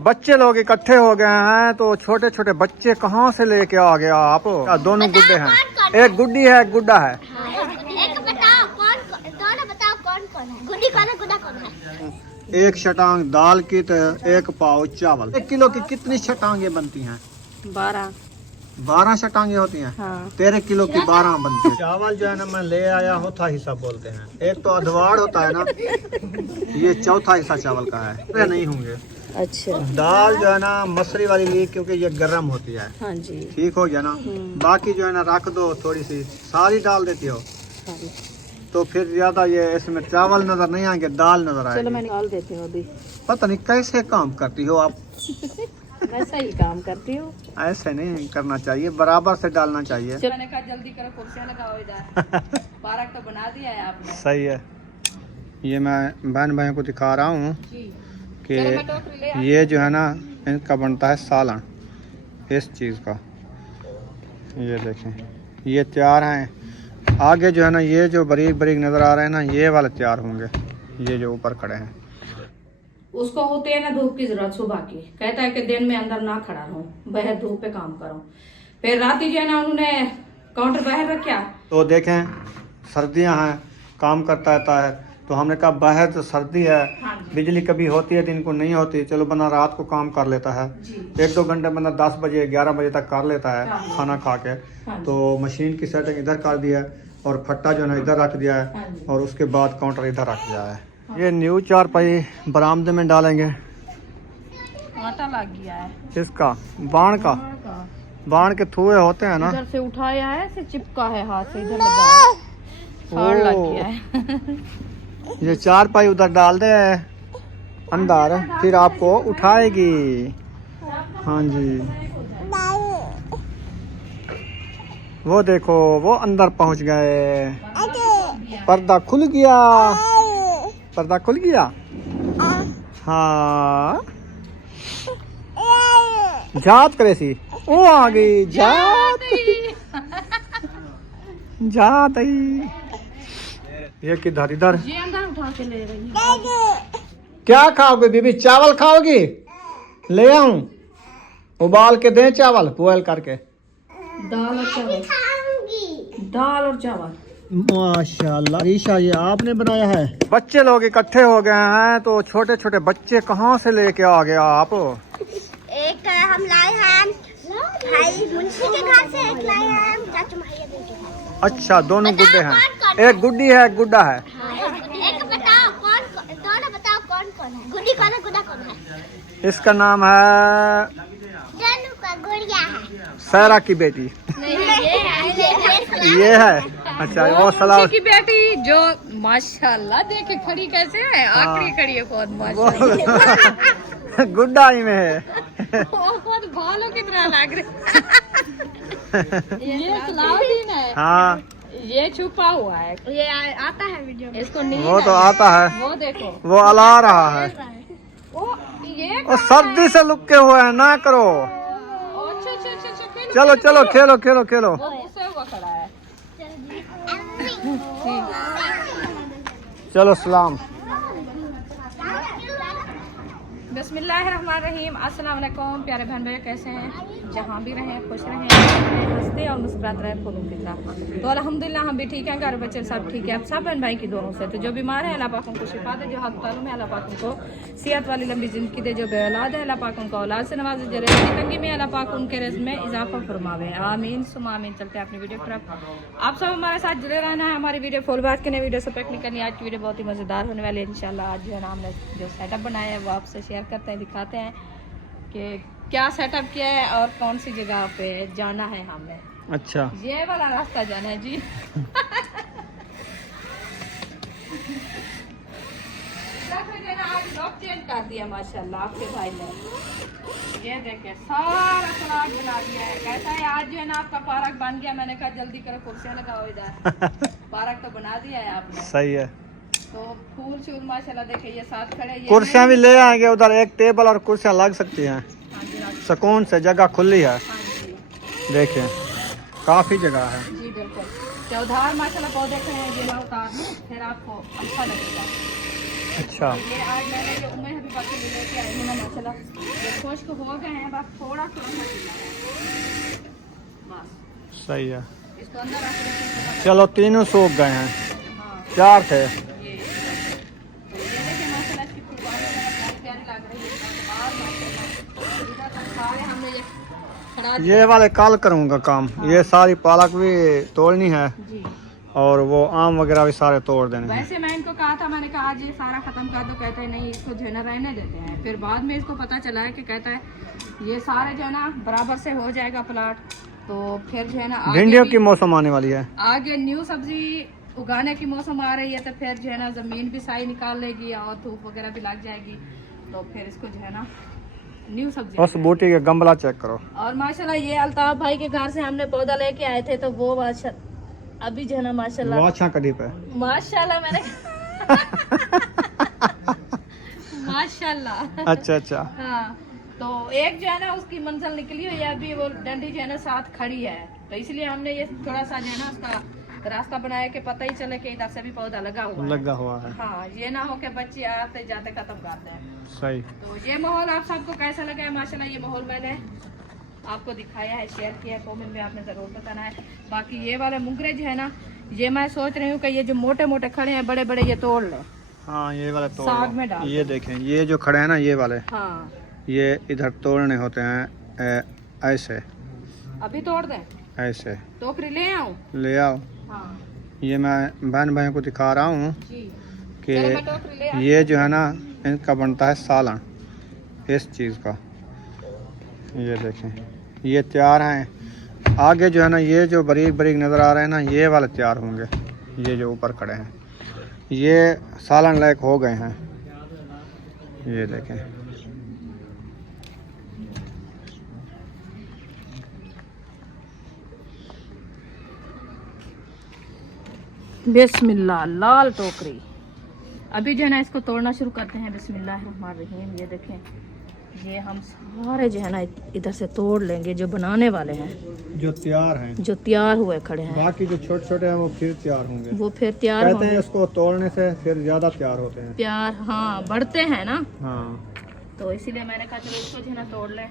बच्चे लोग इकट्ठे हो गए हैं तो छोटे छोटे बच्चे कहाँ से लेके आ गया आप? दोनों गुड्डे हैं, एक गुड्डी है एक गुड्डा है। एक बताओ दोनों बताओ कौन कौन है? गुड्डी कौन है गुड्डा कौन है? एक शटांग दाल की तो एक पाव चावल। 1 किलो की कितनी शटांगे बनती हैं? 12 शटांगे होती हैं। हाँ। 13 किलो की 12 बनती है। चावल जो है ना मैं ले आया होता हिस्सा बोलते हैं। एक तो अधवाड़ होता है ना, ये चौथा हिस्सा चावल का है, ये नहीं होंगे। अच्छा। दाल जो है ना मसूरी वाली ली क्योंकि ये गर्म होती है। हाँ जी। ठीक हो गया ना। बाकी जो है ना रख दो, थोड़ी सी सारी डाल देती हो हाँ। तो फिर ज्यादा ये इसमें चावल नजर नहीं आएंगे, दाल नजर आएगी। चलो मैं निकाल देती हूँ अभी। पता नहीं कैसे काम करती हो आप। वैसा ही काम करती हूँ। ऐसे नहीं करना चाहिए, बराबर से डालना चाहिए। मैंने कहा जल्दी करो, कुर्सियाँ लगाओ इधर। पार्क तो बना दिया है आपने। सही है। ये मैं बहन भाइयों को दिखा रहा हूँ कि ये जो है ना इनका बनता है सालन इस चीज़ का। ये देखें ये तैयार हैं। आगे जो है ना ये जो बारीक बारीक नज़र आ रहे हैं ना ये वाले तैयार होंगे। ये जो ऊपर खड़े हैं उसको होती है ना धूप की जरूरत सुबह की। कहता है कि दिन में अंदर ना खड़ा रहूं, बाहर धूप पे काम करूं। फिर रात ही जो है ना उन्होंने काउंटर बाहर रखा। तो देखें सर्दियां हैं, काम करता रहता है तो हमने कहा बाहर तो सर्दी है, बिजली कभी होती है दिन को नहीं होती, चलो बंदा रात को काम कर लेता है। 1-2 घंटे बंदा 10 बजे 11 बजे तक कर लेता है खाना खा के। तो मशीन की सेटिंग इधर कर दिया है और फट्टा जो है ना इधर रख दिया है और उसके बाद काउंटर इधर रख दिया है। ये न्यू चारपाई बरामदे में डालेंगे। आटा लग गया है इसका बाण का, बाण के थुए होते हैं ना, इधर से उठाया है, से चिपका है हाथ से, इधर लगाया, फाड़ लग गया है। ये चारपाई उधर डाल दे अंदर, फिर आपको उठाएगी। हाँ जी वो देखो वो अंदर पहुंच गए। पर्दा खुल गया, पर्दा खुल गया। हाँ जात करे सी वो आ गई, जात जात आई। ये किधर इधर ये अंदर उठा के ले रही है। क्या खाओगे बीबी? चावल खाओगी? ले आऊं उबाल के दें चावल बॉयल करके? दाल और चावल, दाल और चावल। माशाल्लाह रीशा ये आपने बनाया है। बच्चे लोग इकट्ठे हो गए हैं तो छोटे छोटे बच्चे कहाँ से लेके आ गया आप? एक हम लाए हैं भाई मुंशी के घर से, एक लाए हैं चाचू भैया के घर से। अच्छा दोनों गुड्डे हैं, एक गुड्डी है एक गुड्डा है। एक बताओ दोनों बताओ कौन कौन है? गुड्डी कौन है गुड्डा कौन है? इसका नाम है जानू का गुड़िया है। सैरा की बेटी। ये है। अच्छा वो सलाह की बेटी जो माशाल्लाह देखे खड़ी कैसे है, आखिरी खड़ी है बहुत माशाल्लाह। गुड्डा ही में है। बहुत भालों की तरह लग रही। ये सलाउद्दीन है। हाँ ये छुपा हुआ है, ये आता है वीडियो में। इसको नींद वो तो है। आता है, वो देखो वो अला रहा है। वो ये वो सर्दी से लुके हुए हैं ना करो। चलो चलो खेलो खेलो खेलो। वो उसे हुआ खड़ा है। चलो सलाम। बिस्मिल्लाहिर्रहमानिर्रहीम। अस्सलाम वालेकुम प्यारे बहन भाई, कैसे हैं? जहाँ भी रहें खुश रहें, हंसते और मुस्कुराते रहें फूलों की तरह। तो अल्हम्दुलिल्लाह हम भी ठीक हैं, घर बच्चे सब ठीक है। अब सब बहन भाई की दोनों से तो जो बीमार है अल्लाह पाक उनको शिफा दे, जो अस्पतालों में अल्लाह पाक उनको सेहत वाली लंबी जिंदगी दे, जो बेऔलाद है अल्लाह पाक उनको औलाद से नवाजे, जो रिज़्क़ तंगी में अल्लाह पाक उनके रिज़्क़ में इजाफा फरमावे, आमीन सुमा आमीन। चलते हैं अपनी वीडियो की तरफ। आप सब हमारे साथ जुड़े रहना है, हमारी वीडियो फुल बात करने, वीडियो से पैक नहीं करनी। आज की वीडियो बहुत ही मज़ेदार होने वाली है इंशाल्लाह। आज जो है ना हमने जो सेटअप बनाया है वो आपसे शेयर करते हैं, दिखाते हैं कि क्या सेटअप किया है और कौन सी जगह पे जाना है हमें। अच्छा ये वाला रास्ता जाना है जी। आज लॉक चेंज कर दिया माशाल्लाह आपके भाई ने। ये देखे सारा सलाद बना दिया है। कहता है आज जो है ना आपका पार्क बन गया। मैंने कहा जल्दी करो कुर्सियाँ लगाओ इधर। पार्क तो बना दिया है आपने। सही है। तो फूल शूल माशाल्लाह देखे ये साथ खड़े। कुर्सियाँ भी ले आएंगे उधर, एक टेबल और कुर्सियाँ लग सकती हैं हाँ जी सुकून से, जगह खुली है। हाँ जी देखिए काफी जगह है। जी बिल्कुल। चौधार माशाल्लाह पौधे खड़े हैं, जिला उतार फिर आपको अच्छा लगेगा। अच्छा ये आज मैंने जो उम्र भी बकरी लेके आई हूँ ना माशाल्लाह, ये खुश्क हो गए हैं, बस थोड़ा थोड़ा सा गीला है बस। सही है। इसको अंदर रख देते हैं। चलो तीनों सूख गए हैं, हाँ 4 थे। ये देखिए माशाल्लाह इसकी फुलवारी बहुत प्यारी लग रही है। और माशाल्लाह इधर तक सारे हमने ये खड़ा दिया। ये वाले कल करूँगा काम। ये सारी पालक भी तोड़नी है जी और वो आम वगैरह भी सारे तोड़ देने हैं। वैसे मैं इनको कहा था, मैंने कहा आज ये सारा खत्म कर दो, कहते हैं नहीं इसको जो है ना रहने देते हैं। फिर बाद में इसको पता चला है कि कहता है ये सारे जो है ना बराबर से हो जाएगा प्लाट, तो फिर जो है ना भिंडियों की मौसम आने वाली है, आगे न्यू सब्जी उगाने की मौसम आ रही है, तो फिर जो है ना जमीन भी सही निकाल लेगी और धूप वगैरह भी लग जाएगी, तो फिर इसको जो है ना न्यू सब्जी। उस बूटी का गमला चेक करो। और माशाल्लाह ये अल्ताफ भाई के घर से हमने पौधा लेके आए थे, तो वो अभी जो है ना माशाल्लाह वाछा कड़ी पे माशाल्लाह मैंने माशाल्लाह। अच्छा अच्छा। हाँ तो एक जो है ना उसकी मंजिल निकली हुई है, अभी वो डंडी जो है ना साथ खड़ी है, तो इसलिए हमने ये थोड़ा सा जो है ना उसका रास्ता बनाया कि पता ही चले कि इधर से भी पौधा लगा हुआ है। हाँ ये ना हो कि बच्चे आते जाते खत्म करते हैं। सही। तो ये माहौल आप सबको कैसा लगा है? माशाल्लाह ये माहौल मैंने आपको दिखाया है, शेयर किया है, कमेंट में आपने ज़रूर बताना है। बाकी ये वाले मुंगरे जो है ना, ये मैं सोच रही हूँ कि ये जो मोटे मोटे खड़े हैं बड़े बड़े, ये तोड़ लें। हाँ ये वाले तोड़ साग लो। में डाल। ये देखें, ये जो खड़े हैं ना ये वाले, हाँ ये इधर तोड़ने होते हैं ऐसे, अभी तोड़ दें, ऐसे टोकरी ले आऊँ? ले आओ। हाँ ये मैं बहन भाइयों को दिखा रहा हूँ जी, कि चलो मैं टोकरी ले आती ये जो है ना इनका बनता है सालन इस चीज़ का। ये देखें ये तैयार हैं, आगे जो है ना ये जो बारीक बारीक नज़र आ रहे हैं ना ये वाले तैयार होंगे। ये जो ऊपर खड़े हैं ये सालन लायक हो गए हैं। ये देखें बिस्मिल्लाह, लाल टोकरी। अभी जो है ना इसको तोड़ना शुरू करते हैं। बिस्मिल्लाहिर्रहमानिर्रहीम। ये देखें ये हम सारे जो है ना इधर से तोड़ लेंगे, जो बनाने वाले हैं, जो तैयार हैं, जो तैयार हुए खड़े हैं। बाकी जो छोटे छोटे हैं वो फिर तैयार होंगे। वो फिर तैयार कहते होंगे। हैं इसको तोड़ने से फिर ज़्यादा तैयार होते हैं। प्यार हाँ बढ़ते हैं ना, हाँ तो इसीलिए मैंने कहा चलो इसको जो है ना तोड़ लें।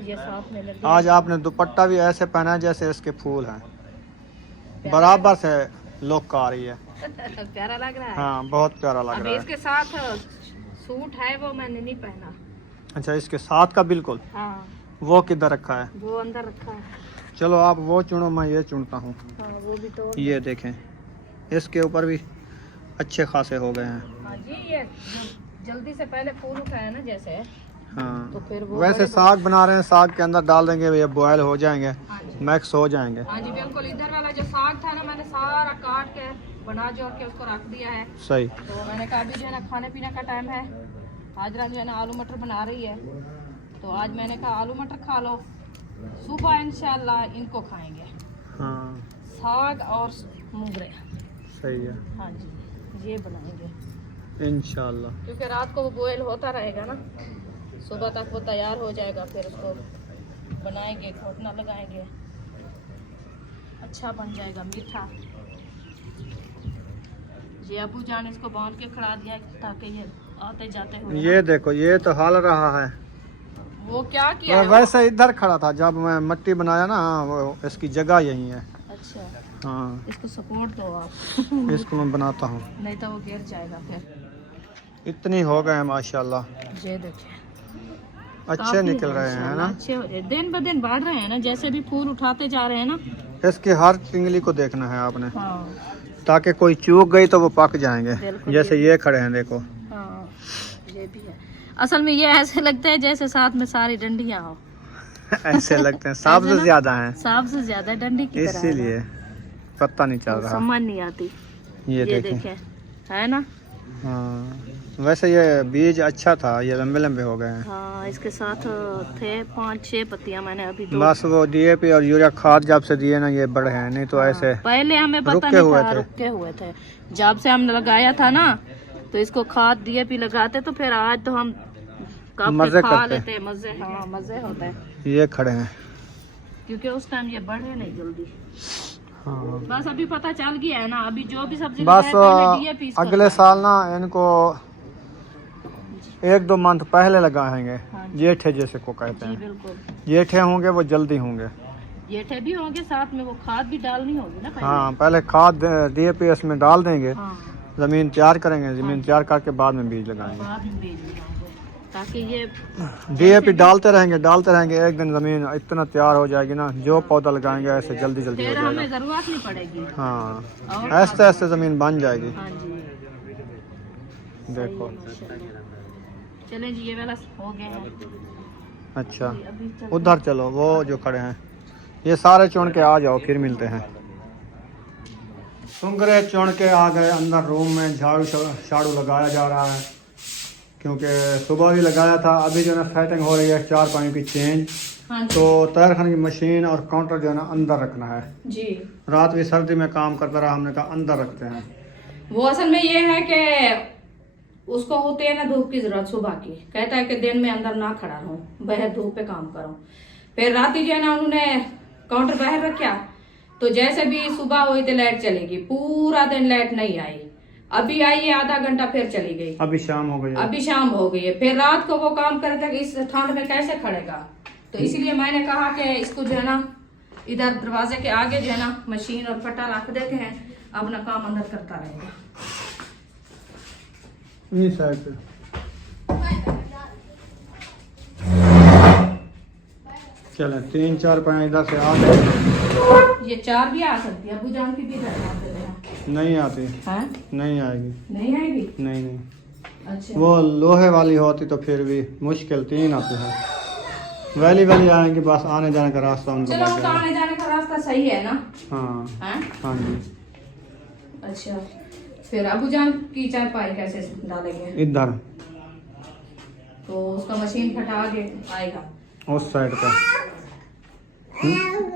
ये साथ में लगे। आज आपने दुपट्टा भी ऐसे पहना है जैसे इसके फूल हैं, बराबर से लुक आ रही है। प्यारा लग रहा है। हाँ बहुत प्यारा लग अभी रहा है। इसके साथ सूट है वो मैंने नहीं पहना। अच्छा इसके साथ का बिल्कुल, हाँ वो किधर रखा है? वो अंदर रखा है। चलो आप वो चुनो, मैं ये चुनता हूँ। हाँ वो भी तोड़। ये देखें इसके ऊपर भी अच्छे खासे हो गए हैं। हाँ जी ये जल्दी से पहले फूल उठाया ना जैसे, हाँ तो फिर वो वैसे साग बना रहे हैं, साग के अंदर डाल देंगे, ये बॉयल हो जाएंगे, हाँ जी मैक्स हो जाएंगे। हाँ जी बिल्कुल। इधर वाला जो साग था ना मैंने सारा काट के बना जोड़ के उसको रख दिया है। सही। तो मैंने कहा अभी जो है ना खाने पीने का टाइम है, हाजरा जो है ना आलू मटर बना रही है, तो आज मैंने कहा आलू मटर खा लो, सुबह इंशाल्लाह इनको खाएंगे, हाँ साग और मुंगरे। सही है। हाँ जी ये बनाएंगे इंशाल्लाह, क्योंकि रात को वो बॉयल होता रहेगा ना, सुबह तक वो तैयार हो जाएगा, फिर उसको बनाएंगे, घोटना लगाएंगे, अच्छा बन जाएगा मीठा। ये अबू जान इसको बांध के खड़ा दिया है ताकि ये आते जाते हो। ये देखो ये तो हाल रहा है। वो क्या किया है? वैसे इधर खड़ा था जब मैं मिट्टी बनाया ना, वो इसकी जगह यही है। अच्छा हाँ इसको सपोर्ट दो आप। इसको मैं बनाता हूँ, नहीं तो वो गिर जाएगा फिर। इतनी हो गए हैं माशाल्लाह, ये देखिए अच्छे काफी निकल रहे हैं ना। अच्छे हो रहे, दिन ब दिन बढ़ रहे हैं ना, जैसे भी फूल उठाते जा रहे हैं ना। इसकी हर टिंगली को देखना है आपने, हाँ ताकि कोई चूक गई तो वो पक जाएंगे। बिल्कुल, जैसे ये खड़े हैं देखो। हाँ ये भी है। असल में ये ऐसे लगता है जैसे साथ में सारी डंडियां हो। ऐसे लगते हैं, सांप से ज्यादा हैं, सांप से ज्यादा डंडी की तरह है ना। इसीलिए पता नहीं चल रहा। समझ नहीं आती। ये ये देखें। देखें है ना। हाँ वैसे ये बीज अच्छा था, ये लंबे लंबे हो गए हैं। हाँ इसके साथ थे 5-6 पत्तियां, मैंने अभी 2। बस वो डीएपी और यूरिया खाद जब से दिए ना ये बड़े हैं, नहीं तो ऐसे पहले हमें पता रुके नहीं हुए था, थे। रुके हुए थे। जब से हमने लगाया था ना, तो इसको खाद डीएपी लगाते, तो फिर आज तो हम मजे खा करते लेते हैं, मजे। हाँ मजे होते हैं, ये खड़े हैं। क्योंकि उस टाइम ये बढ़े नहीं जल्दी। हाँ बस अभी पता चल गया है ना, अभी जो भी सब्जी बस लगाए पहले DAP इसको अगले लगाए। साल ना इनको 1-2 मंथ पहले लगाएंगे। हाँ। जेठे जैसे को कहते जी हैं, बिल्कुल। जेठे होंगे वो जल्दी होंगे। जेठे भी होंगे, साथ में वो खाद भी डालनी होगी ना पहले। हाँ, पहले खाद DAP इसमें डाल देंगे, हाँ, ज़मीन तैयार करेंगे, ज़मीन हाँ। तैयार करके बाद में बीज लगाएंगे। बाद में बीज लगाएंगे ताकि ये DAP डालते रहेंगे, एक दिन ज़मीन इतना तैयार हो जाएगी ना, जो पौधा लगाएंगे ऐसे जल्दी हो फिर हमें जाएगा। जरूरत नहीं पड़ेगी। हाँ, और ऐसे ऐसे ज़मीन बन जाएगी। हाँ जी, देखो, चलें जी, ये वाला हो गया है। अच्छा अभी चल उधर चलो, वो जो खड़े हैं ये सारे चुन के आ जाओ, फिर मिलते हैं। सुंगरे चुन के आ गए अंदर रूम में, झाड़ू लगाया जा रहा है क्योंकि सुबह भी लगाया था। अभी जो है ना सेटिंग हो रही है, 4 पानी की चेंज। हाँ जी। तो तैयार खाने की मशीन और काउंटर जो है ना अंदर रखना है। जी, रात भी सर्दी में काम करता रहा, हमने कहा अंदर रखते हैं। वो असल में ये है कि उसको होती है ना धूप की जरूरत सुबह की, कहता है कि दिन में अंदर ना खड़ा रहूं, बाहर धूप पे काम करूं। फिर रात ही जो है ना उन्होंने काउंटर बाहर रखा, तो जैसे भी सुबह हुई तो लाइट चलेगी, पूरा दिन लाइट नहीं आई। अभी आई है आधा घंटा, फिर चली गई। अभी शाम हो गई है। अभी शाम हो गई है, फिर रात को वो काम करता कि इस ठंड में कैसे खड़ेगा। तो इसीलिए मैंने कहा कि इसको जो है ना इधर दरवाजे के आगे जो है ना मशीन और फट्टा रख देते हैं, अपना काम अंदर करता रहेगा। इस साइड पे चलें, 3-4 पानी इधर से आ गए। ये 4 भी आ सकती है, अबू जान की भी इधर आ सकते हैं। नहीं आती, हैं? नहीं आएगी, नहीं आएगी? नहीं नहीं, अच्छा, वो लोहे वाली होती तो फिर भी मुश्किल 3 आती है। वैली वाली आएंगी, बस आने जाने का रास्ता उनको चलो बच उनका जाएगा। आने जाने का रास्ता सही है ना? हाँ हैं? हाँ जी, अच्छा, फिर अबू जान की चारपाई कैसे डालेंगे? इधर तो उसका मशीन फटा के आएगा। उस साइड पे।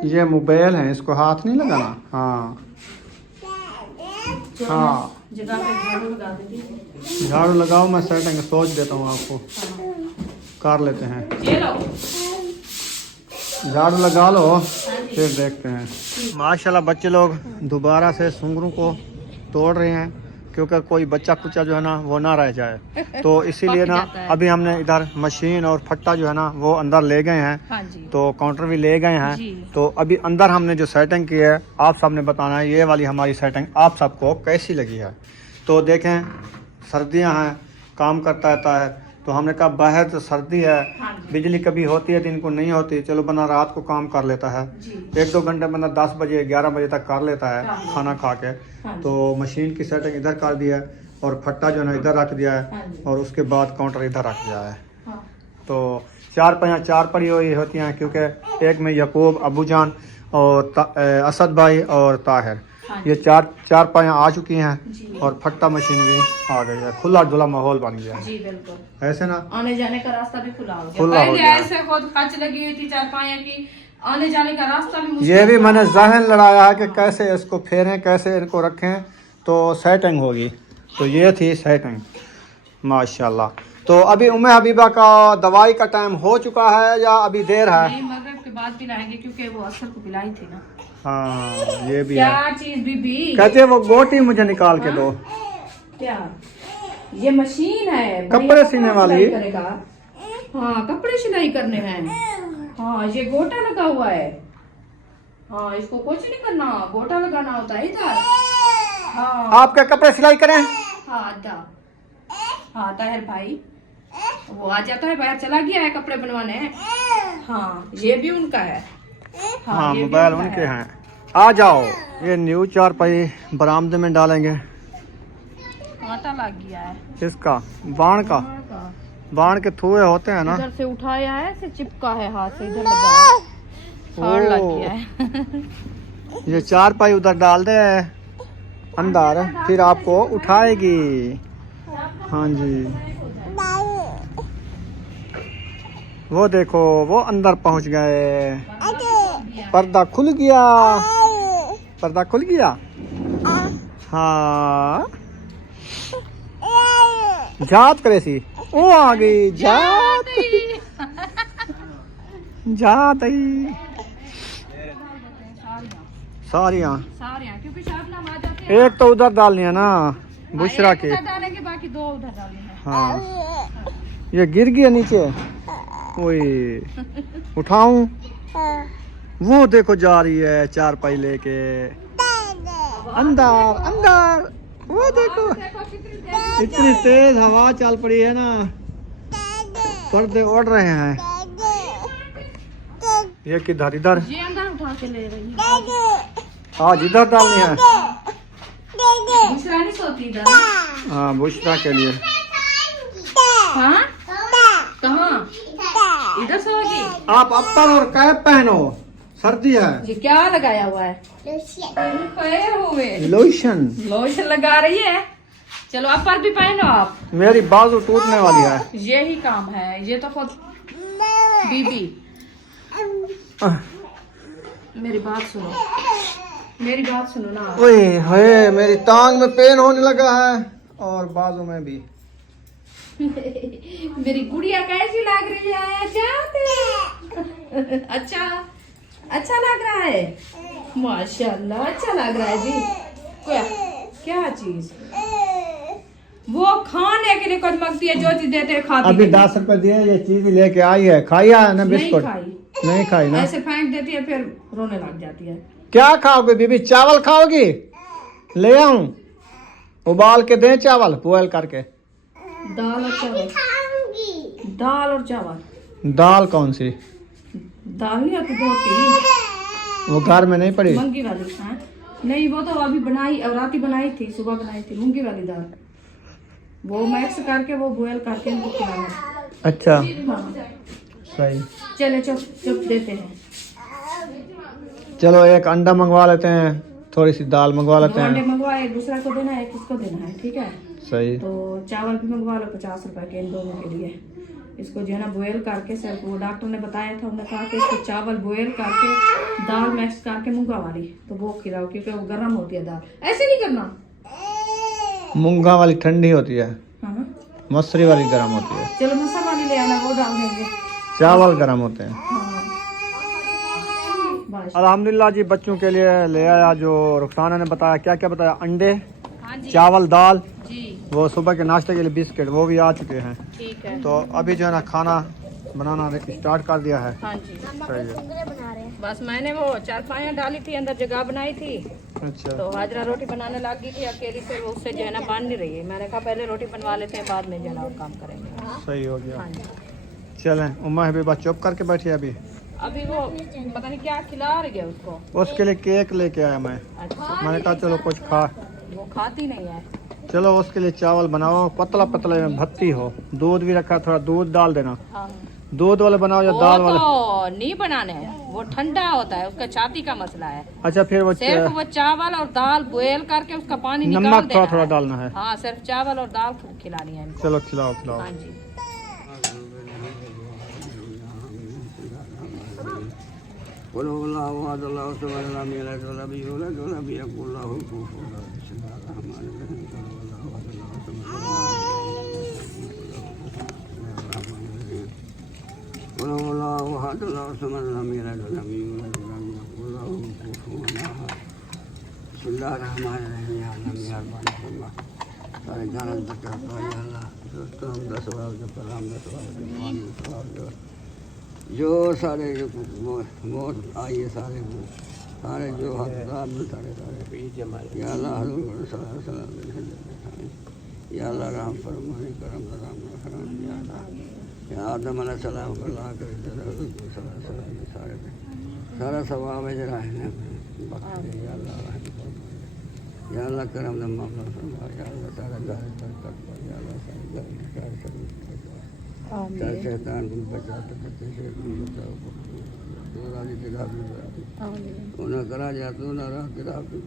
ये मोबाइल है, इसको हाथ नहीं लगाना। हाँ चलो हाँ, मैं जगह पे झाड़ू लगा देती हूँ। झाड़ू लगाओ, मैं सेटिंग सोच देता हूँ आपको, हाँ। कर लेते हैं। ये लो। झाड़ू लगा लो, हाँ जी। फिर देखते हैं। माशाल्लाह बच्चे लोग दोबारा से सुंगरों को तोड़ रहे हैं, क्योंकि कोई बच्चा कुच्चा जो है ना वो ना रह जाए। तो इसीलिए पक ना जाता है। अभी हमने इधर मशीन और फट्टा जो है ना वो अंदर ले गए हैं, हाँ जी। तो काउंटर भी ले गए हैं। जी। तो अभी अंदर हमने जो सेटिंग की है, आप सबने बताना है ये वाली हमारी सेटिंग आप सबको कैसी लगी है। तो देखें, सर्दियां हैं, काम करता रहता है, तो हमने कहा बाहर तो सर्दी है, हाँ जी। बिजली कभी होती है दिन को नहीं होती, चलो बंदा रात को काम कर लेता है। जी। 1-2 घंटे बंदा 10 बजे 11 बजे तक कर लेता है हाँ। खाना खा के। हाँ जी। तो मशीन की सेटिंग इधर कर दिया है और फट्टा जो है ना इधर रख दिया हाँ है, जी। और उसके बाद काउंटर इधर रख दिया है। हाँ। तो 4 पाया 4 पड़ी हुई होती हैं, क्योंकि एक में यकूब, अबू जान और असद भाई और ताहिर, हाँ ये 4 पाया आ चुकी हैं, जी। और फट्टा मशीन भी आ गई है। खुला डुला माहौल बन गया है, जी बिल्कुल, ऐसे ना आने जाने का रास्ता भी खुला हो गया। खुला हो पहले गया। ऐसे खुद खच लगी हुई थी चारपाइयाँ की, आने जाने का रास्ता भी मुश्किल ये भी था। मैंने जहन लड़ाया है कि कैसे इसको फेरें, कैसे इनको रखें तो सेटिंग होगी। तो ये थी सेटिंग माशाल्लाह। तो अभी उम्मे हबीबा का दवाई का टाइम हो चुका है या अभी देर है? नहीं, मगरिब के बाद पिलाएंगे क्योंकि वो असर को पिलाई थी ना। हाँ ये भी क्या है। चीज बीबी? कहते वो गोटी मुझे निकाल के दो। क्या ये मशीन है? कपड़े भैया सीने कपड़ा वाली? सिलाई करेगा। हाँ, कपड़े सिलाई करने हैं। हाँ, ये गोटा लगा हुआ है। हाँ, इसको कुछ नहीं करना, गोटा लगाना होता है इधर। हाँ आपके कपड़े सिलाई करें? हाँ आधा। हाँ ताहिर भाई वो आ जाता है, बाहर चला गया है कपड़े बनवाने। हाँ, ये भी उनका है। हाँ, ये भी मोबाइल उनका उनके है। हैं। आ जाओ, ये न्यू 4 पाई बरामदे में डालेंगे। आटा लग गया है इसका बाण का, बाण के थुए होते हैं ना, इधर से उठाया है, से चिपका है हाथ से, इधर लगा है, फाड़ लग ओ। गया है। ये 4 पाई उधर डाल दे अंदर, फिर आपको उठाएगी। हाँ जी, वो देखो वो अंदर पहुंच गए। पर्दा खुल गया, पर्दा खुल गया। हाँ, जात करे सी, वो आ गई जात, जात आई सारियां। सारे क्योंकि शबनम आ जाते हैं। एक तो उधर डालनी है ना बुशरा एक के। उधर डालेंगे, बाकी 2 उधर डालेंगे। हाँ ये गिर गया नीचे। ओए उठाऊं? वो देखो जा रही है चारपाई लेके अंदर अंदर। वो देखो इतनी तेज हवा चल पड़ी है ना, पर्दे उड़ रहे हैं। ये किधर इधर? ये अंदर उठा के ले रही है। आज इधर डालनी है। बुशरा नहीं सोती इधर। हाँ बुशरा के लिए। हाँ कहाँ? इधर सोगी? आप अपर और कैप पहनो, सर्दी है। ये क्या लगाया हुआ है? पैर हुए लोशन। लोशन लगा रही है। चलो अपर भी पहनो आप। मेरी बाजू टूटने वाली है। यही काम है, ये तो खुद बीबी। मेरी बात सुनो, मेरी बात सुनो ना। ओए हाय मेरी टांग में पेन होने लगा है और बाजू में भी। मेरी गुड़िया कैसी लग रही है? अच्छा अच्छा लग रहा है, माशाल्लाह अच्छा लग रहा है जी। क्या क्या चीज? वो खाने के लिए कुछ मांगती है, जो चीज देते हैं खाती अभी है। 10 रुपए दिए, ये चीज लेके आई है। खाई है ना नहीं बिस्कुट? खाई, नहीं खाई ना। ऐसे फेंक देती है, फिर रोने लग जाती है। क्या खाओगे बीबी? चावल खाओगी? ले आऊं? उबाल के दें चावल, बॉयल करके? दाल और चावल। दाल और चावल। दाल कौन सी? दाल नहीं आती धोती, वो घर में नहीं पड़ी? मूंगी वाली। हाँ नहीं, वो तो अभी बनाई और रात ही बनाई थी, सुबह बनाई थी मूंगी वाली दाल। वो मिक्स करके वो बॉयल करके इनको खिलाना। अच्छा हाँ सही। चले चुप चुप देते हैं। चलो एक अंडा मंगवा लेते हैं, थोड़ी सी दाल मंगवा लेते दो अंडे हैं। मंगवा, एक दूसरा को देना है, एक इसको देना है, ठीक है? सही। तो चावल भी मंगवा लो 50 रुपए के, इन दोनों के लिए। इसको जो है ना बॉयल करके, सिर्फ वो डॉक्टर ने बताया था, उन्होंने कहा कि इसको चावल बॉयल करके दाल मिक्स करके मूंगा वाली तो वो खिलाओ, क्योंकि वो गर्म होती है दाल। ऐसे नहीं करना। मूंगा वाली ठंडी होती है, हाँ मसूरी वाली गर्म होती है। चलो मसाला वाली ले आना, वो डाल देंगे। चावल गर्म होते हैं। हाँ बस। अल्हम्दुलिल्लाह जी, बच्चों के लिए ले आया जो रुखसाना ने बताया। क्या क्या बताया? अंडे, हाँ जी चावल, दाल, जी वो सुबह के नाश्ते के लिए बिस्किट, वो भी आ चुके हैं। ठीक है। तो अभी जो है ना खाना बनाना स्टार्ट कर दिया है। हाँ जी सही है। बना रहे हैं। बस मैंने वो चारपाइयाँ डाली थी, अंदर जगह बनाई थी, अच्छा तो हाजरा रोटी बनाने लग गई थी अकेली, फिर वो उससे जो है ना बन नहीं रही है। मैंने कहा पहले रोटी बनवा लेते हैं, बाद में जो है ना और काम करेंगे। सही हो गया। हाँ जी। चलें, उम्मा हबीबा चुप करके बैठी है अभी। अभी वो पता नहीं क्या खिला रही है उसको। उसके लिए केक लेके आया मैं। अच्छा मैंने कहा चलो कुछ खा। वो खाती नहीं है। चलो उसके लिए चावल बनाओ, पतला पतला में भत्ती हो। दूध भी रखा, थोड़ा दूध डाल देना। हाँ दूध वाले बनाओ या वो दाल वाले? तो नहीं बनाने हैं, वो ठंडा होता है, उसका छाती का मसला है। अच्छा फिर वो सिर्फ वो चावल और दाल बॉयल करके उसका पानी निकाल नमक देना थोड़ा है। डालना है। हाँ सिर्फ चावल और दाल खिलानी है इनको। चलो खिलाओ खिलाओ। हाँ जी। जो सारे मौत आई है, सारे सारे जो हकदार में सारे या अल्लाह या अल्लाह रहम फरमाए, करम या अल्लाह या आदम अलैहिस्सलाम को अल्लाह करे सारे सारा सवाब है जरा है या अल्लाह रहम फरमाए, या अल्लाह करम द मामला फरमाए, या अल्लाह सारा घर बरकत कर, या अल्लाह सारा घर सारे शैतान को बचाते बच्चे से बचाओ, तो राजी दिला भी उन्हें करा जाते ना रहा दिला भी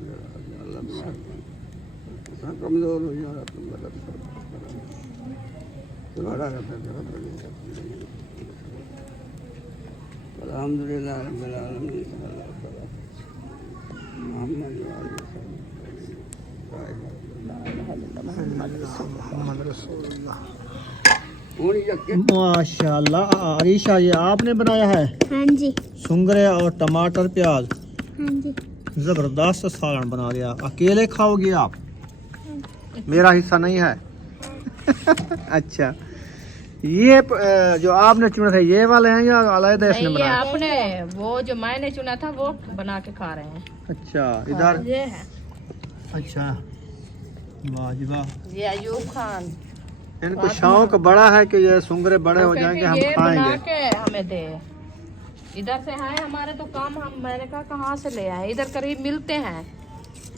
अल्लाह मेहरबान। कमजोर हो जा तुम मदद करो, तुम्हारा अल्हम्दुलिल्लाह रब्बिल आलमीन। माशाल्लाह आरिशा, ये आपने बनाया है? हाँ जी सुंगरे और टमाटर प्याज, हाँ जी। जबरदस्त सालन बना लिया। अकेले खाओगी आप? मेरा हिस्सा नहीं है। अच्छा ये जो आपने चुना था ये वाले हैं या अलग इसने नहीं, ये बनाया? आपने वो जो मैंने चुना था वो बना के खा रहे हैं। अच्छा इधर ये है, अच्छा वाह जी वाह। ये अयूब खान। इनको शौक बड़ा है कि ये सुंगरे बड़े हो वो जाएंगे कहते हम ये बना खाएंगे। के हमें दे। इधर से है हमारे तो काम, हम मैंने कहा कहाँ से ले आए, इधर करीब मिलते हैं।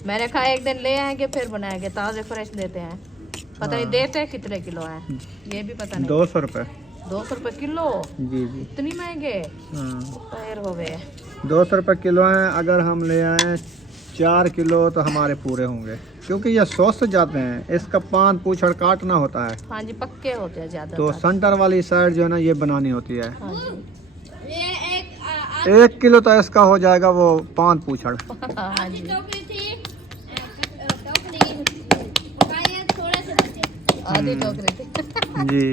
मैंने कहा एक दिन ले आएंगे फिर बनाएंगे, ताजे फ्रेश देते हैं। पता नहीं देते कितने किलो हैं, ये भी पता नहीं। 200 रुपए। 200 रुपए किलो? जी जी इतनी महंगे? हाँ। खैर हो गए। 200 रुपए किलो हैं। अगर हम ले आए 4 किलो तो हमारे पूरे होंगे, क्योंकि ये स्वस्थ जाते हैं। इसका पान पूछड़ काटना होता है, हाँ जी, पक्के होते हैं ज्यादा। तो सेंटर वाली साइड जो है ना ये बनानी होती है। हाँ जी। 1 किलो तो इसका हो जाएगा वो पान पूछड़। हाँ जी, आधी टोकरी थी। जी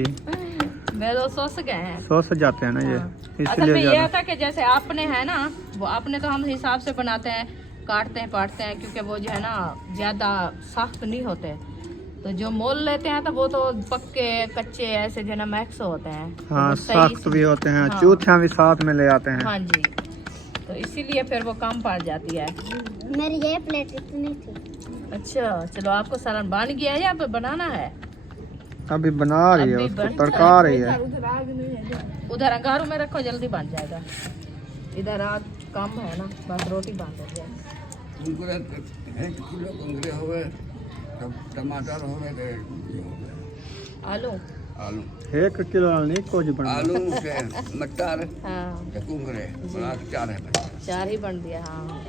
मैं तो सोच गए हैं। स्वस्थ जाते हैं ना ये, असल इसलिए में ये ज्यादा। था कि जैसे आपने है ना, वो आपने तो हम हिसाब से बनाते हैं, काटते हैं पाटते हैं, क्योंकि वो जो है ना ज्यादा सख्त नहीं होते। तो जो मोल लेते हैं तो वो तो पक्के कच्चे ऐसे जो है ना मैक्स होते हैं। तो हाँ वो सही सख्त भी होते हैं, हाँ। चूथियाँ भी साथ में ले आते हैं। हाँ जी, तो इसीलिए फिर वो कम पड़ जाती है। मेरी ये प्लेट इतनी थी। अच्छा चलो, आपको सालन बन गया है या अब बनाना है? अभी बना रही है, अभी उसको बन तड़का रही है। उधर अंगारों में रखो, जल्दी बन जाएगा। इधर आग कम है ना, बस रोटी बन रही है। कुंकुरे 1 किलो कुंकुरे हो गए, तब टमाटर हो गए, आलू? आलू 1 किलो नहीं कुछ बना। आलू से मटर हाँ, कुंकुरे बड़ा 4 है। 4 ही बन दिया। हाँ,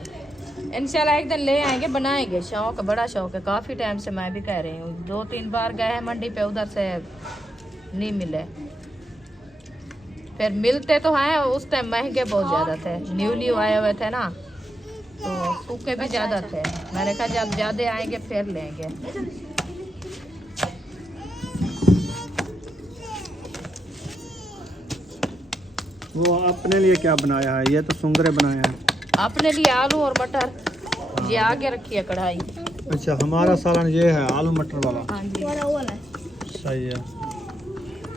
इंशाल्लाह एक दिन ले आएंगे, बनाएंगे। शौक, बड़ा शौक है, काफ़ी टाइम से मैं भी कह रही हूँ। 2-3 बार गए हैं मंडी पे, उधर से नहीं मिले। फिर मिलते तो हैं, उस टाइम महंगे बहुत ज़्यादा थे, न्यू आए हुए थे ना, तो सूखे भी ज़्यादा थे। मैंने कहा जब ज़्यादा आएंगे फिर लेंगे। वो अपने लिए क्या बनाया है? ये तो सुंगरे बनाया है। अपने लिए आलू और मटर, ये आगे रखी है कढ़ाई। अच्छा हमारा सालन ये है आलू मटर वाला। हाँ जी, सही है,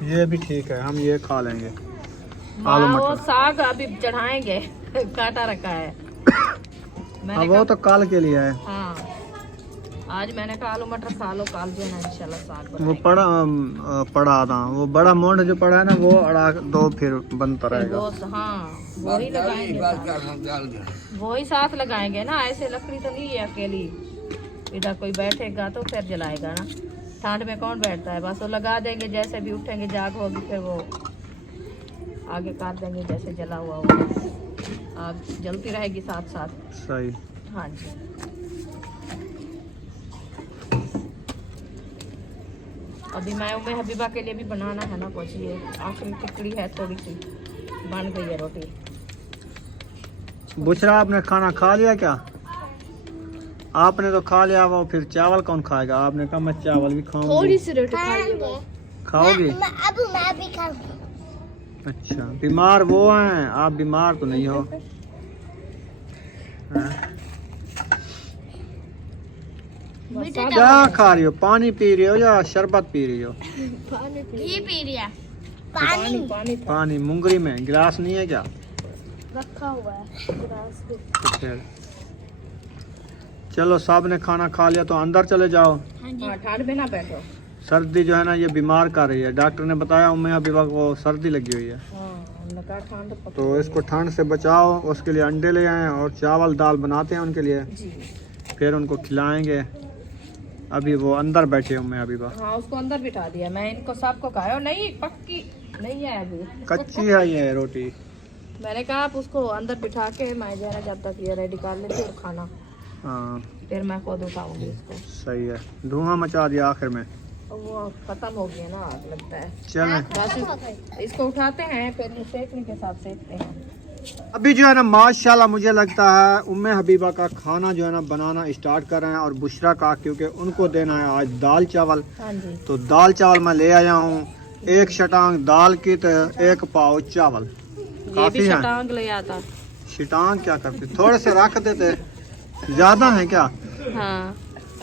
ये भी ठीक है, हम ये खा लेंगे। आलू हाँ, वो मटर साग अभी चढ़ाएंगे काटा रखा है। हाँ, मैंने वो तो काल के लिए है। हाँ, आज मैंने कहा आलू मटर खा लो, काल जो है ना इंशाल्लाह साग वो बनाएंगे। पड़ा था, वो बड़ा मोंड जो पड़ा है ना, वो अड़ा दो फिर बनता रहेगा। वो हाँ, वही लगाएंगे साथ। वही साथ लगाएंगे ना, ऐसे लकड़ी तो नहीं है अकेली। इधर कोई बैठेगा तो फिर जलाएगा ना, ठंड में कौन बैठता है। बस वो लगा देंगे, जैसे भी उठेंगे जाग होगी फिर वो आगे काट देंगे, जैसे जला हुआ होगा, आग जलती रहेगी साथ साथ। सही। हाँ जी, अभी मैं उम्मे हबीबा के लिए भी बनाना है ना कुछ। ये आखिरी टिकड़ी है, थोड़ी सी बन गई है रोटी। बुशरा आपने खाना खा लिया क्या? आपने तो खा लिया, वो फिर चावल कौन खाएगा? आपने कहा मैं चावल भी खाऊंगी। सी रोटी खाओगी? मैं भी खाऊंगी। अच्छा, बीमार वो हैं, आप बीमार तो नहीं हो? हाँ? क्या खा रही हो? पानी पी रही हो या शरबत पी रही हो? घी पी रही है। पानी था। पानी मुंगरी में, गिलास नहीं है क्या? रखा हुआ है गिलास भी। तो फिर चलो, सब ने खाना खा लिया तो अंदर चले जाओ। हाँ, ठंड में ना बैठो। सर्दी जो है ना ये बीमार कर रही है। डॉक्टर ने बताया उम्मे हबीबा को सर्दी लगी हुई है, हाँ, हमने कहा ठंड पकड़ तो इसको ठंड से बचाओ। उसके लिए अंडे ले आए और चावल दाल बनाते हैं उनके लिए, जी। फिर उनको खिलाएंगे। अभी वो अंदर बैठे उम्मे हबीबा। हाँ, उसको अंदर बिठा दिया। मैं इनको सबको कहा नहीं, पक्की नहीं है अभी, कच्ची है ये रोटी। मैंने कहा आप उसको अंदर बिठा के मैं जो है ना जब तक ये रेडी कर लेती और खाना, हाँ फिर मैं खुद उठाऊंगी इसको। सही है, धुआं मचा दिया आखिर में। वो खत्म हो गया ना, आग लगता है। चलें बस इसको उठाते हैं, फिर ये सेकने के साथ सेकते हैं। अभी जो है ना माशाल्लाह मुझे लगता है उम्मे हबीबा का खाना जो है ना बनाना स्टार्ट कर रहे हैं, और बुशरा का, क्योंकि उनको देना है आज दाल चावल। हाँ जी, तो दाल चावल मैं ले आया हूँ, 1 शटांग दाल की तो 1 पाव चावल। ये काफी भी है। शटांग ले आता। शटांग क्या करते, थोड़े से रख देते, ज्यादा है क्या? हाँ,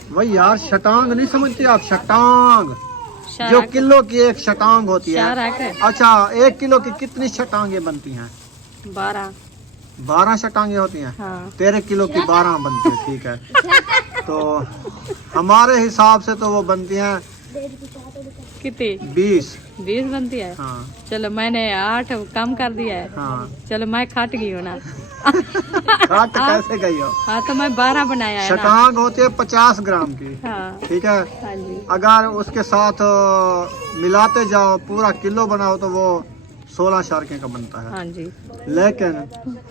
वही यार, शटांग नहीं समझती आप? शटांग जो किलो की एक शटांग होती है। है अच्छा, 1 किलो की कितनी शटांगे बनती हैं? 12 शटांगे होती हैं। हाँ। 13 किलो की 12 बनती है। ठीक है, तो हमारे हिसाब से तो वो बनती हैं कितनी? 20 बनती है। हाँ चलो मैंने 8 कम कर दिया है। हाँ। चलो मैं खट गई हूँ ना। काट कैसे गई हो? हाँ तो मैं 12 बनाया है ना। शटांग होती है 50 ग्राम की। हाँ ठीक है, हाँ जी। अगर उसके साथ मिलाते जाओ पूरा किलो बनाओ तो वो 16 शार्के का बनता है। हाँ जी। लेकिन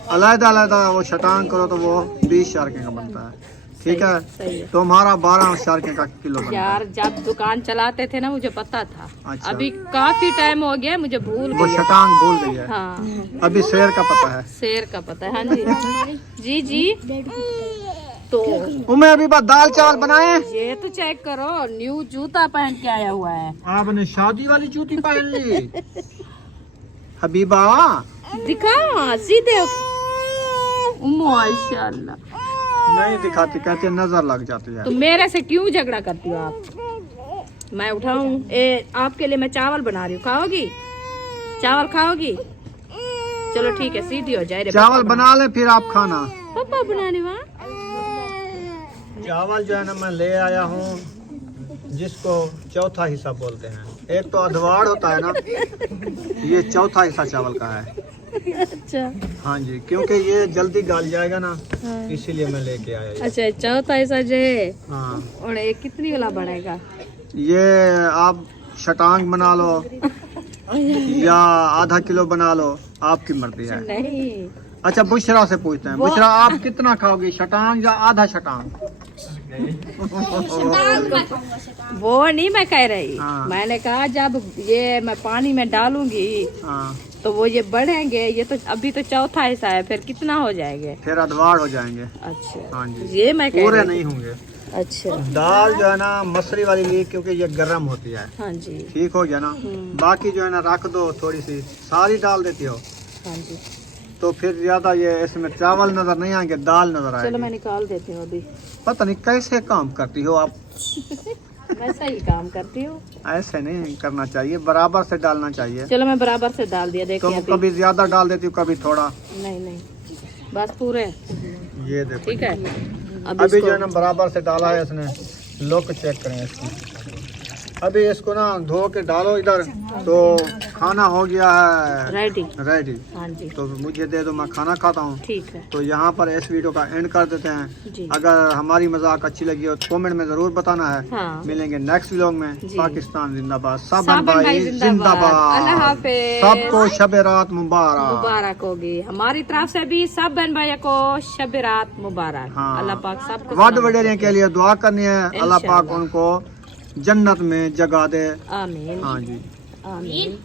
अलग अलग वो शटांग करो तो वो 20 शार्के का बनता है। ठीक है, सही है। तो हमारा 12 शार्के का किलो बनता है। यार जब दुकान चलाते थे ना मुझे पता था। अच्छा। अभी काफी टाइम हो गया मुझे भूल वो गई। शटांग भूल गई है। हाँ अभी शेर का पता है। शेर का पता है। हाँ जी जी जी। तो उमे अभी बस दाल चावल बनाए। ये तो चेक करो, न्यू जूता पहन के आया हुआ है। आपने शादी वाली जूती पहन ली हबीबा। दिखा सीधे। माशाल्लाह। नहीं दिखाती, कहते नजर लग जाती है। तो मेरे से क्यों झगड़ा करती हो आप? मैं उठाऊं? आपके लिए मैं चावल बना रही हूँ, खाओगी? चावल खाओगी? चलो ठीक है, सीधी हो जाए। चावल बना ले फिर आप खाना। पापा बनाने वहाँ। चावल जो है ना मैं ले आया हूँ, जिसको चौथा हिस्सा बोलते हैं। एक तो अधवाड़ होता है ना, ये चौथा हिस्सा चावल का है। अच्छा हाँ जी, क्योंकि ये जल्दी गल जाएगा ना, हाँ। इसीलिए मैं लेके आया ये। अच्छा चौथा ऐसा जो है। हाँ, और ये कितनी वाला बनेगा? ये आप शटांग बना लो या आधा किलो बना लो, आपकी मर्जी है। नहीं अच्छा, बुशरा से पूछते हैं। बुशरा, आप कितना खाओगी, शटांग या आधा शटांग? वो नहीं मैं कह रही। हाँ। मैंने कहा जब ये मैं पानी में डालूंगी हाँ, तो वो ये बढ़ेंगे। ये तो अभी तो चौथा हिस्सा है, फिर कितना हो जाएंगे? फिर अधवाड़ हो जाएंगे। अच्छा हाँ जी, ये मैं कह पूरे रही नहीं होंगे। अच्छा दाल जो है ना मसूरी वाली ली, क्योंकि ये गर्म होती है। हाँ जी ठीक हो गया ना। बाकी जो है ना रख दो, थोड़ी सी सारी डाल देती हो हाँ जी। तो फिर ज्यादा ये इसमें चावल नजर नहीं आएंगे, दाल नजर चलो मैं आएगी। निकाल देती हूँ अभी। पता नहीं कैसे काम करती हो आप। वैसा ही काम करती हूँ। ऐसे नहीं करना चाहिए, बराबर से डालना चाहिए। चलो मैं बराबर से डाल दिया। तुम देखिए अभी। कभी ज्यादा डाल देती हो, कभी थोड़ा। नहीं नहीं बस पूरे। ये देखो, ठीक है अभी जो है ना बराबर से डाला है इसने। लोग चेक करें इसको। अभी इसको ना धो के डालो इधर, तो खाना हो गया है रेडी। रेडी। हाँ जी तो मुझे दे दो, मैं खाना खाता हूँ। ठीक है तो यहाँ पर इस वीडियो का एंड कर देते हैं। जी। अगर हमारी मजाक अच्छी लगी हो तो कमेंट में जरूर बताना है। हाँ। मिलेंगे नेक्स्ट व्लॉग में। जी। पाकिस्तान जिंदाबाद, साबन साबन भाई भाई जिंदाबाद। जिंदाबाद। अल्लाह हाफिज। सबको शब रात मुबारक। मुबारक होगी हमारी तरफ से भी। सब बहन भाइयों को शब रात मुबारक। हाँ। अल्लाह पाक सबको वर्ड सलामत वडेरिया के लिए दुआ करनी है, अल्लाह पाक इंशाअल्लाह। उनको जन्नत में जगह दे। आमीन हाँ जी। आमीन।